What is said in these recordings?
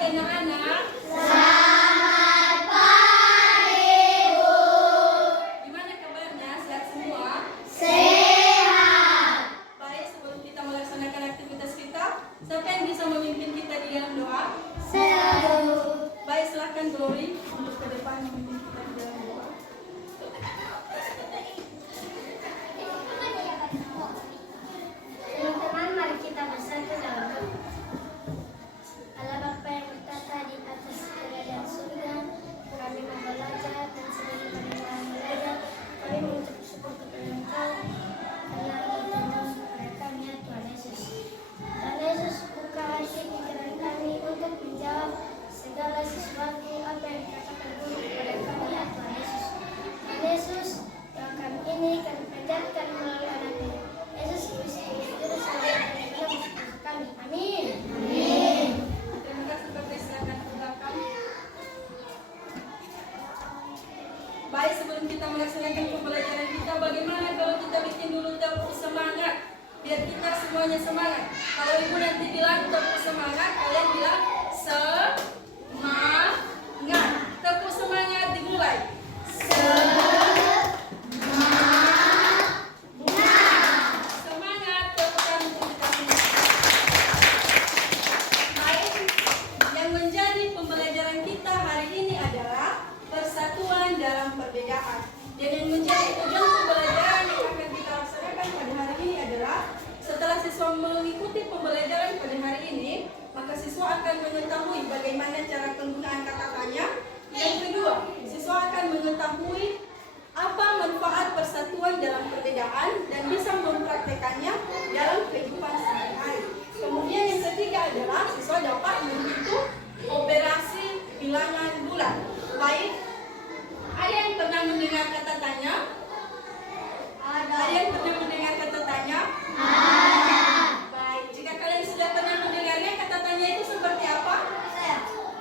anak-anak? Selamat pagi, Bu. Gimana kabarnya? Sehat semua? Sehat. Baik, sebelum kita melaksanakan aktivitas kita, siapa yang bisa memimpin kita di dalam doa? Selalu. Baik, silakan Glory untuk ke depan memimpin kita di dalam doa. Teman-teman, mari kita bersatu dalam doa. Allah Bapa yang bertata di atas kerajaan surga, kami mau belajar dan sebagai pendengar belajar, kami mengucap syukur kepada Engkau karena bertemu kepada kami ya Tuhan Yesus. Tuhan Yesus, buka hati pikiran kami untuk menjawab segala sesuatu apa yang dikatakan Guru kepada kami ya Tuhan Yesus. Tuhan Yesus, doa kami ini kami panjatkan melalui anaknya Yesus Kristus, Juru Selamat dan Juru kami. Amin. Amin. Terima kasih Bapak, silakan ke belakang. Baik, sebelum kita melaksanakan pembelajaran kita, bagaimana kalau kita bikin dulu tepuk semangat? Biar kita semuanya semangat. Kalau Ibu nanti bilang tepuk semangat, kalian bilang semangat. Tepuk semangat dimulai. Semangat, tepukan untuk kita semua. Baik, yang menjadi pembelajaran kita hari ini adalah persatuan dalam perbedaan. Dan yang menjadi tujuan pembelajaran yang akan kita laksanakan pada hari ini adalah setelah siswa mengikuti pembelajaran pada hari ini, maka siswa akan mengetahui bagaimana cara penggunaan kata tanya. Yang kedua, siswa akan mengetahui apa manfaat persatuan dalam perbedaan dan bisa mempraktekannya dalam kehidupan sehari-hari. Kemudian yang ketiga adalah siswa dapat menghitung operasi bilangan bulan. Baik, ada yang pernah mendengar kata tanya? Ada yang pernah mendengar kata tanya? Ada. Baik, jika kalian sudah pernah mendengarnya, kata tanya itu seperti apa?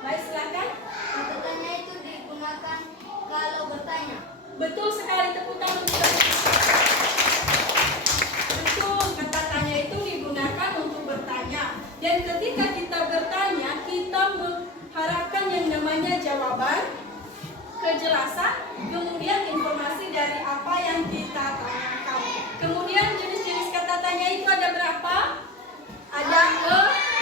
Baik, silakan. Kata tanya itu digunakan kalau bertanya. Betul sekali, tepuk tangan untuk kalian. Betul, kata tanya itu digunakan untuk bertanya. Dan ketika kita bertanya, kita mengharapkan yang namanya jawaban, kejelasan, kemudian informasi dari apa yang kita tanyakan. Kemudian jenis-jenis kata tanya itu ada berapa? Ada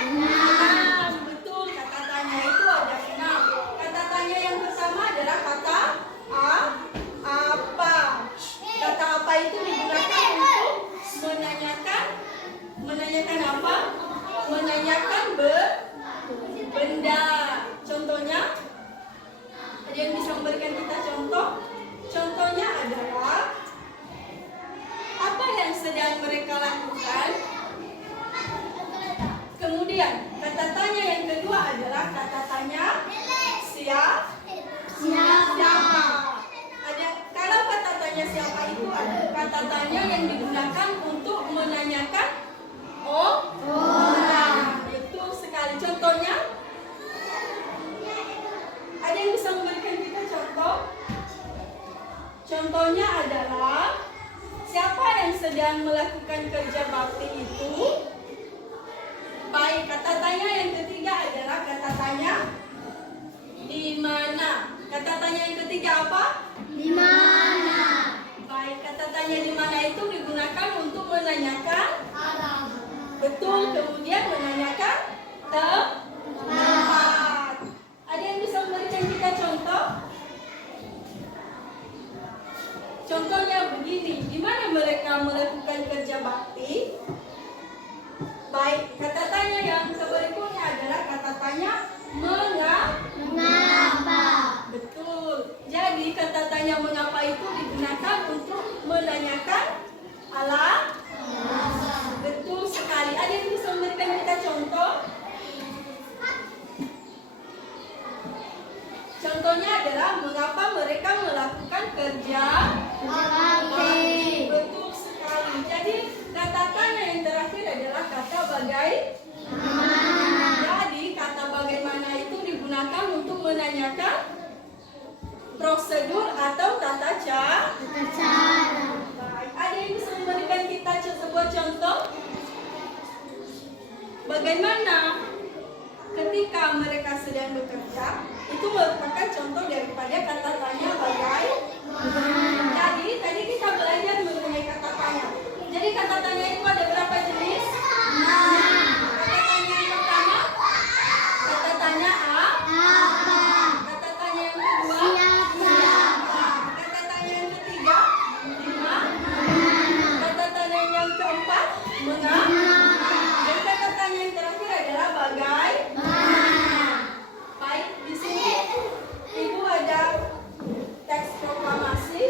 6. Betul, kata tanya itu ada 6. Kata tanya yang pertama adalah kata apa. Kata apa itu digunakan untuk menanyakan apa? Menanyakan benda. Contohnya, ada yang bisa memberikan kita contoh? Contohnya adalah apa yang sedang mereka lakukan? Kemudian kata tanya yang kedua adalah kata tanya siapa? Kalau kata tanya siapa itu adalah kata tanya yang digunakan untuk menanyakan orang. Betul sekali. Contohnya, ada yang bisa memberikan kita contoh? Contohnya adalah siapa yang sedang melakukan kerja bakti itu? Baik, kata tanya yang ketiga adalah kata tanya di mana? Kata tanya yang ketiga apa? Di mana? Baik, kata tanya di mana itu digunakan untuk menanyakan. Arah. Betul, kemudian menanyakan tempat. Ada yang bisa memberikan kita contoh? Contohnya begini, di mana mereka melakukan kerja bakti? Baik, kata tanya yang berikutnya adalah kata tanya Mengapa? Betul. Jadi kata tanya mengapa itu digunakan untuk menanyakan alasan. Betul sekali. Ada yang bisa memberikan kita contoh? Contohnya adalah mengapa mereka melakukan kerja bakti. Betul sekali. Jadi kata tanya yang terakhir adalah kata bagaimana. Jadi kata bagaimana itu digunakan untuk menanyakan prosedur atau tata cara. Baik. Ada yang bisa memberikan kita sebuah contoh? Bagaimana ketika ketika mereka sedang bekerja, itu merupakan contoh daripada kata tanya bagaimana. Jadi tadi kita belajar mengenai kata tanya. Jadi kata tanya itu ada berapa jenis? Kata tanya yang pertama, kata tanya apa? Kata tanya yang kedua, siapa? Kata tanya yang ketiga, kata tanya yang keempat, mengapa? Dan kata tanya yang terakhir adalah bagaimana. Baik, di sini Ibu ada teks proklamasi.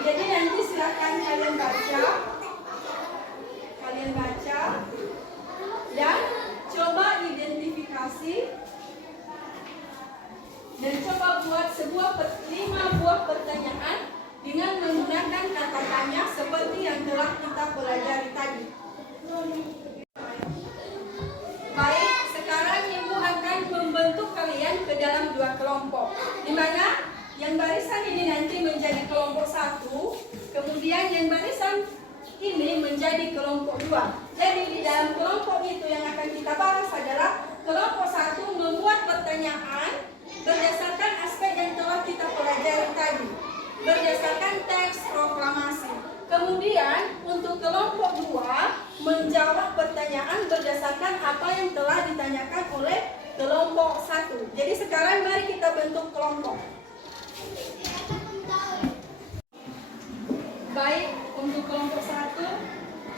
Jadi nanti silakan kalian baca. Dan coba identifikasi dan coba buat 5 buah pertanyaan dengan menggunakan kata tanya seperti yang telah kita pelajari tadi. Baik, sekarang Ibu akan membentuk kalian ke dalam 2 kelompok, di mana yang barisan ini nanti menjadi kelompok 1, kemudian yang barisan ini menjadi kelompok 2. Jadi di dalam kelompok itu yang akan kita bahas adalah kelompok 1 membuat pertanyaan berdasarkan aspek yang telah kita pelajari tadi, berdasarkan teks proklamasi. Kemudian untuk kelompok 2 menjawab pertanyaan berdasarkan apa yang telah ditanyakan oleh kelompok 1. Jadi sekarang mari kita bentuk kelompok. Baik, untuk kelompok 1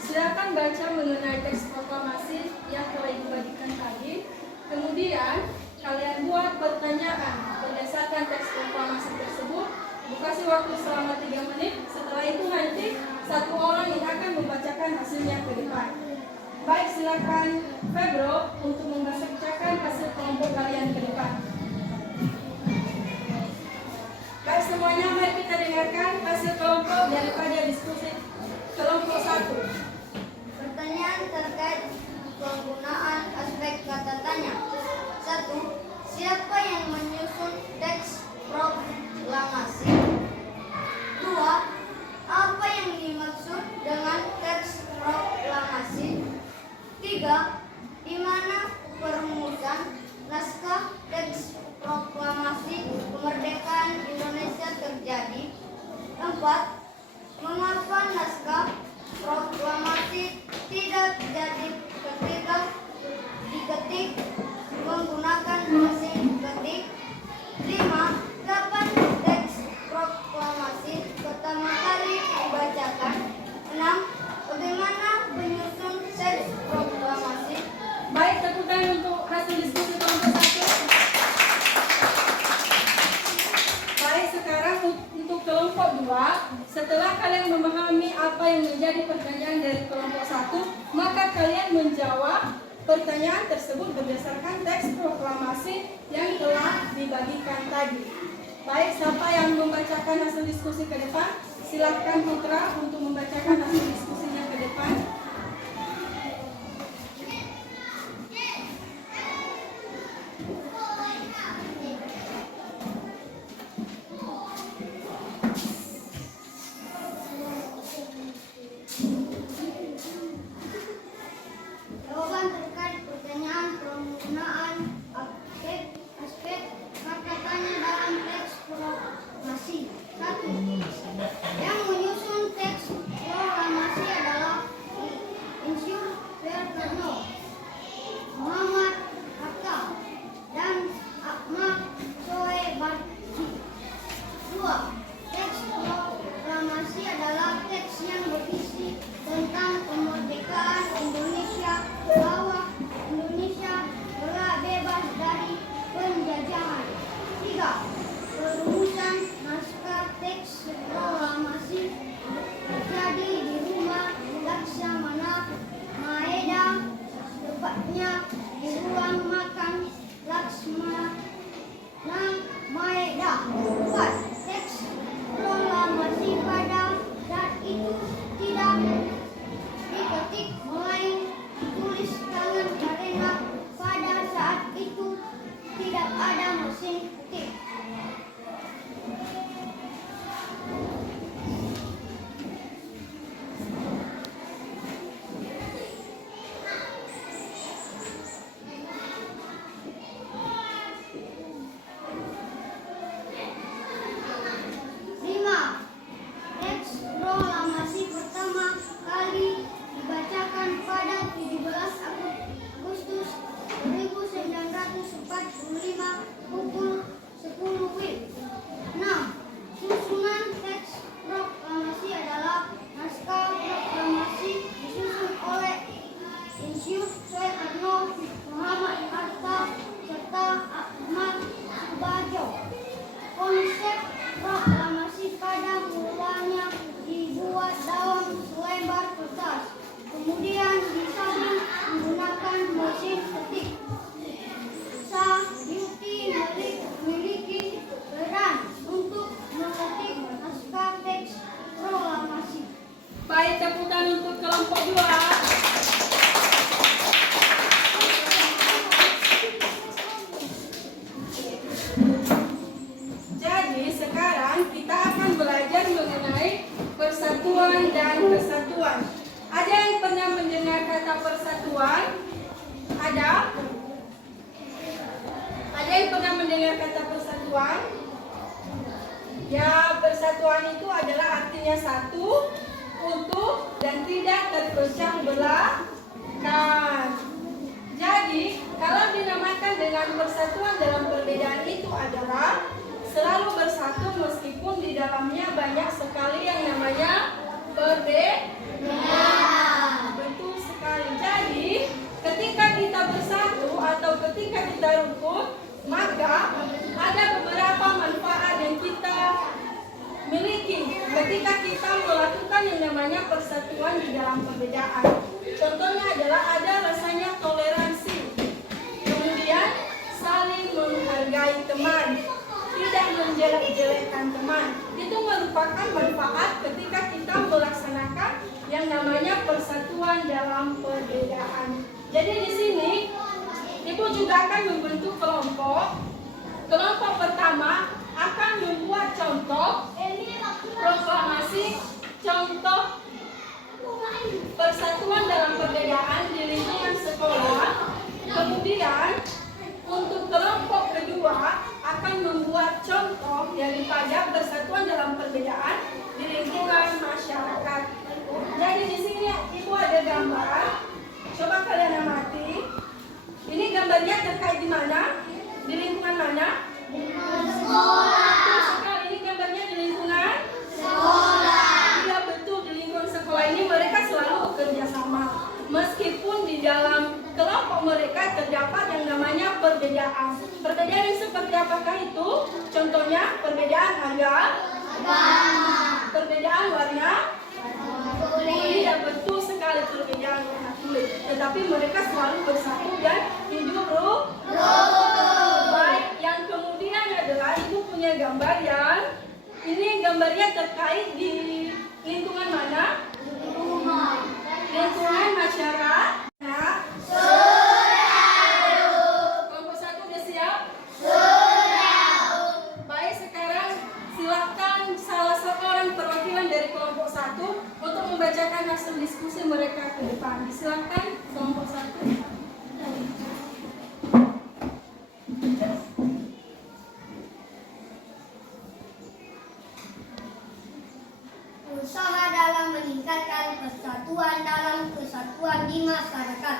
silakan baca mengenai teks proklamasi yang telah dibagikan tadi. Kemudian kalian buat pertanyaan berdasarkan teks proklamasi tersebut. Ibu kasih waktu selama 3 menit. Setelah itu nanti 1 orang yang akan membacakan hasilnya ke depan. Baik, silakan Febro untuk membacakan hasil kelompok kalian ke depan. Baik semuanya, mari kita dengarkan hasil kelompok daripada diskusi kelompok 1. Pertanyaan terkait penggunaan aspek kata tanya. 1. Siapa yang menyusun teks proklamasi? 2. Apa yang dimaksud dengan teks proklamasi? 3. Di mana perumusan naskah teks proklamasi kemerdekaan Indonesia terjadi? 4. Mengapa naskah proklamasi tidak jadi ketika diketik menggunakan mesin ketik? 5. Kapan teks proklamasi pertama kali dibacakan? 6. Bagaimana menyusun teks proklamasi? Baik, tepuk tangan untuk hasil diskusi kelompok 1. Baik, sekarang untuk kelompok 2, setelah kalian memahami apa yang menjadi pertanyaan dari kelompok 1, maka kalian menjawab pertanyaan tersebut berdasarkan teks proklamasi yang telah dibagikan tadi. Baik, siapa yang membacakan hasil diskusi ke depan? Silakan Putra untuk membacakan hasil diskusinya ke depan. Jawaban terkait pertanyaan penggunaan aspek kata tanya dalam teks proklamasi. 1. Yang menyusun teks proklamasi adalah Insinyur Soekarno, Muhammad Hatta, dan Ahmad Soebardi. 2. Teks proklamasi adalah teks yang berisi tentang kemerdekaan Indonesia, bahwa Indonesia telah bebas dari penjajahan. 3. Perumusan naskah teks proklamasi terjadi di rumah Laksamana Maeda, tepatnya di ruang makan Laksamana Maeda. 4. Teks proklamasi pada saat itu tidak diketik melainkan ditulis tangan karena pada saat itu tidak ada mesin ketik. bersatuan? Ya, bersatuan itu adalah artinya satu, utuh, dan tidak terpecah belahkan. Jadi, kalau dinamakan dengan persatuan dalam perbedaan itu adalah selalu bersatu meskipun di dalamnya banyak sekali yang namanya perbedaan. Betul sekali. Jadi, ketika kita bersatu atau ketika kita rukun, maka ada beberapa manfaat yang kita miliki ketika kita melakukan yang namanya persatuan di dalam perbedaan. Contohnya adalah ada rasanya toleransi, kemudian saling menghargai teman, tidak menjelek-jelekkan teman. Itu merupakan manfaat ketika kita melaksanakan yang namanya persatuan dalam perbedaan. Jadi di sini Ibu juga akan membentuk kelompok. Kelompok pertama akan membuat contoh proklamasi contoh persatuan dalam perbedaan di lingkungan sekolah. Kemudian untuk kelompok kedua akan membuat contoh daripada persatuan dalam perbedaan di lingkungan masyarakat. Jadi di sini Ibu ada gambar. Coba kalian amati. Ini gambarnya terkait di mana? Di lingkungan mana? Sekolah. Betul sekali. Ini gambarnya di lingkungan sekolah. Iya betul, di lingkungan sekolah ini mereka selalu bekerja sama. Meskipun di dalam kelompok mereka terdapat yang namanya perbedaan. Perbedaan yang seperti apakah itu? Contohnya perbedaan harga, perbedaan warna kulit. Ya betul sekali, perbedaan warna kulit. Tetapi mereka selalu bersatu dan hidup rukun. Baik, yang kemudian adalah Ibu punya gambar yang ini gambarnya terkait di lingkungan mana? Lingkungan masyarakat. Kelompok satu udah siap? Baik, sekarang silakan salah seorang perwakilan dari kelompok satu untuk membacakan hasil diskusi mereka ke depan. Silakan kelompok satu. Usaha dalam meningkatkan persatuan dalam kesatuan di masyarakat.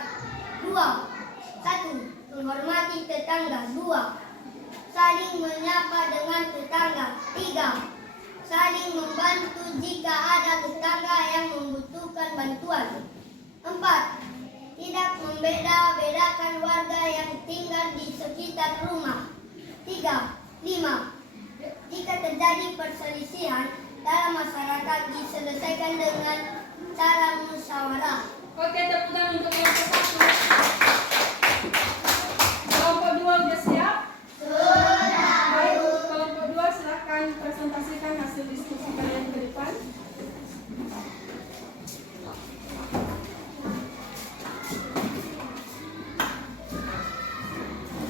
2. 1. Menghormati tetangga. 2. Saling menyapa dengan tetangga. 3. Saling membantu jika ada tetangga yang membutuhkan bantuan. 4. Tidak membeda-bedakan warga yang tinggal di sekitar rumah. 5. Jika terjadi perselisihan dalam masyarakat diselesaikan dengan cara musyawarah. Oke, tepuk tangan untuk kelompok satu. Kelompok dua udah siap? Sudah. Baik, untuk kelompok dua silakan presentasikan hasil diskusi kalian ke depan.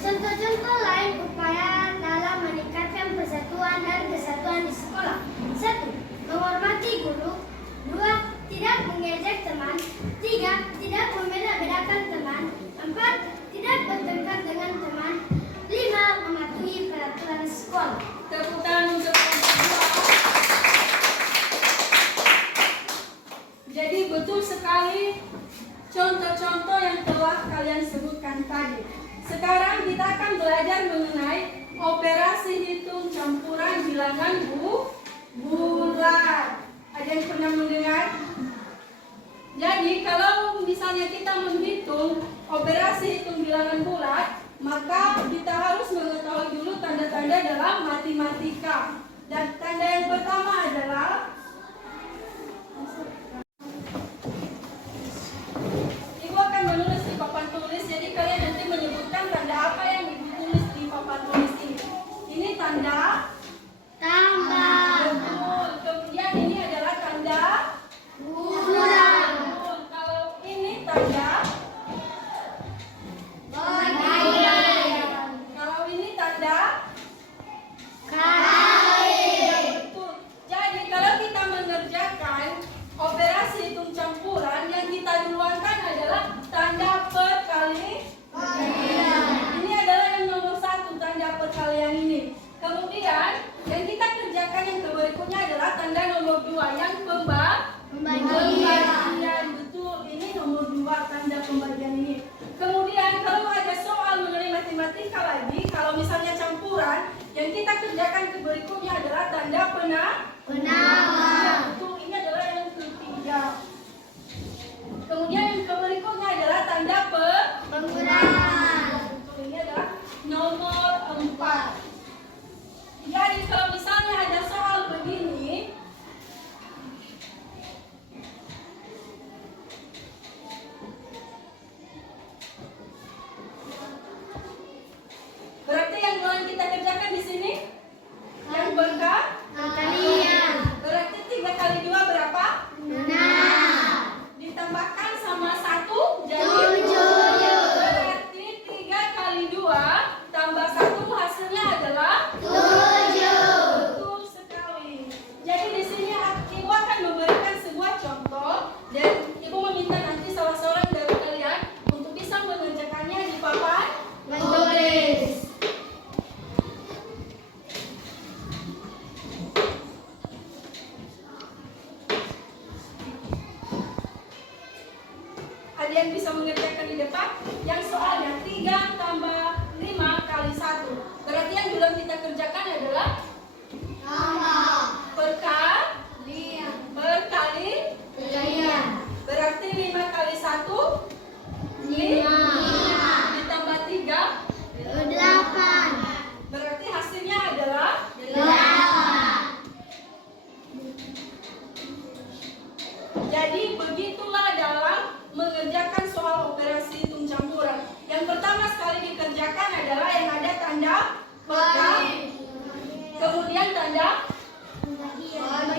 Contoh-contoh lain upaya dalam meningkatkan persatuan dan kesatuan di sekolah. 1. Menghormati guru. 2. Tidak mengejek teman. 3. Tidak membeda-bedakan teman. 4. Tidak bertengkar dengan teman. 5. Mematuhi peraturan sekolah. Tepuk tangan untuk kelompok dua. Jadi betul sekali contoh-contoh yang telah kalian sebutkan tadi. Sekarang kita akan belajar mengenai operasi hitung campuran bilangan bulat. Ada yang pernah mendengar? Jadi kalau misalnya kita menghitung operasi hitung bilangan bulat, maka kita harus mengetahui dulu tanda-tanda dalam matematika. Dan tanda yang pertama adalah Ibu akan menulis di papan tulis. Jadi kalian nanti menyebutkan tanda apa yang ditulis di papan tulis ini. Ini tanda Tambah. betul. Kemudian ini adalah tanda Kurang. betul. Kalau ini tanda Bagian. kalau ini tanda Kali. betul. Jadi kalau kita Yang kita kerjakan ke berikutnya adalah tanda Penama. Ya, betul. Ini adalah yang ketiga. Kemudian yang berikutnya adalah tanda Pengurangan. Betul, ini adalah nomor 4. Jadi kalau misalnya ada soal begini, berarti yang mulai kita kerjakan di sini yang Kalian. berarti 3 kali 2 berapa? 6. Ditambahkan sama 1 jadi 7. berarti 3 kali 2 tambah 1 hasilnya adalah 7. betul sekali. Jadi di sini Ibu akan memberikan sebuah contoh dan Ibu meminta nanti salah seorang dari kalian untuk bisa mengerjakannya di papan Menulis. Ada yang bisa mengerjakan di depan? Yang soalnya 3 tambah 5 kali 1. Berarti yang belum kita kerjakan adalah berkali. Kalian. Berarti 5 kali 1 5. ditambah 3. 8. Berarti hasilnya adalah 8. jadi begitulah dalam mengerjakan soal operasi hitung campuran. Yang pertama sekali dikerjakan adalah yang ada tanda perkali. Kemudian tanda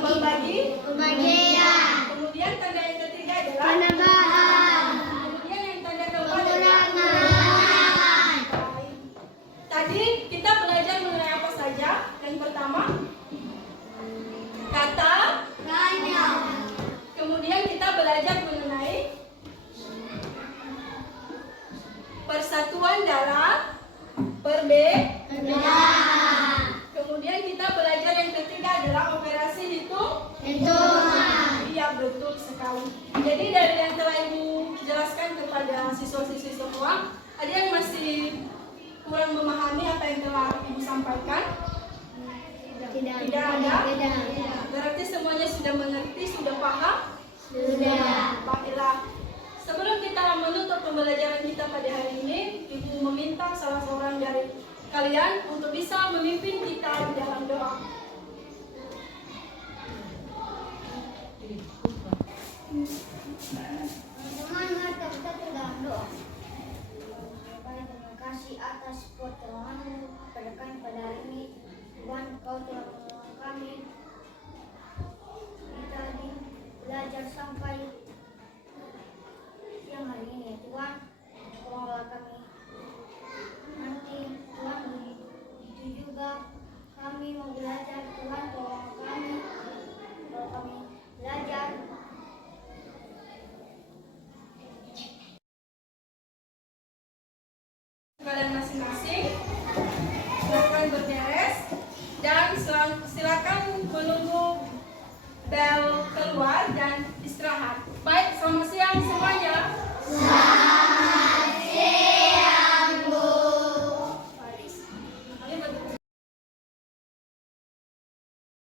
membagi. Pembagian. Kemudian tanda yang ketiga adalah Penambahan. kemudian yang tanda keempat adalah Pengurangan. baik. Tadi kita belajar mengenai apa saja? Yang pertama kata. Banyak. Kemudian kita belajar mengenai persatuan dalam Perbedaan. Kemudian kita belajar yang ketiga adalah operasi Hitungan. Iya, betul sekali. Jadi dari yang telah Ibu jelaskan kepada siswa-siswi semua, ada yang masih kurang memahami apa yang telah Ibu sampaikan? Tidak ada. Berarti semuanya sudah mengerti, sudah paham? Sudah. Baiklah. Sebelum kita menutup pembelajaran kita pada hari ini, Ibu meminta salah seorang dari kalian untuk bisa memimpin kita di dalam doa. Teman-teman, kita dalam doa. Terima kasih atas pertolongan-Mu pada kami pada hari ini. Tuhan, Kau telah menolong kami. Kita belajar sampai siang hari ini, ya Tuhan. Tolonglah kami. Nanti Tuhan, itu juga kami mau belajar. Tuhan, tolong kami. Kalau kami belajar, Kalian masing-masing silakan berberes dan silakan menunggu bel keluar dan istirahat.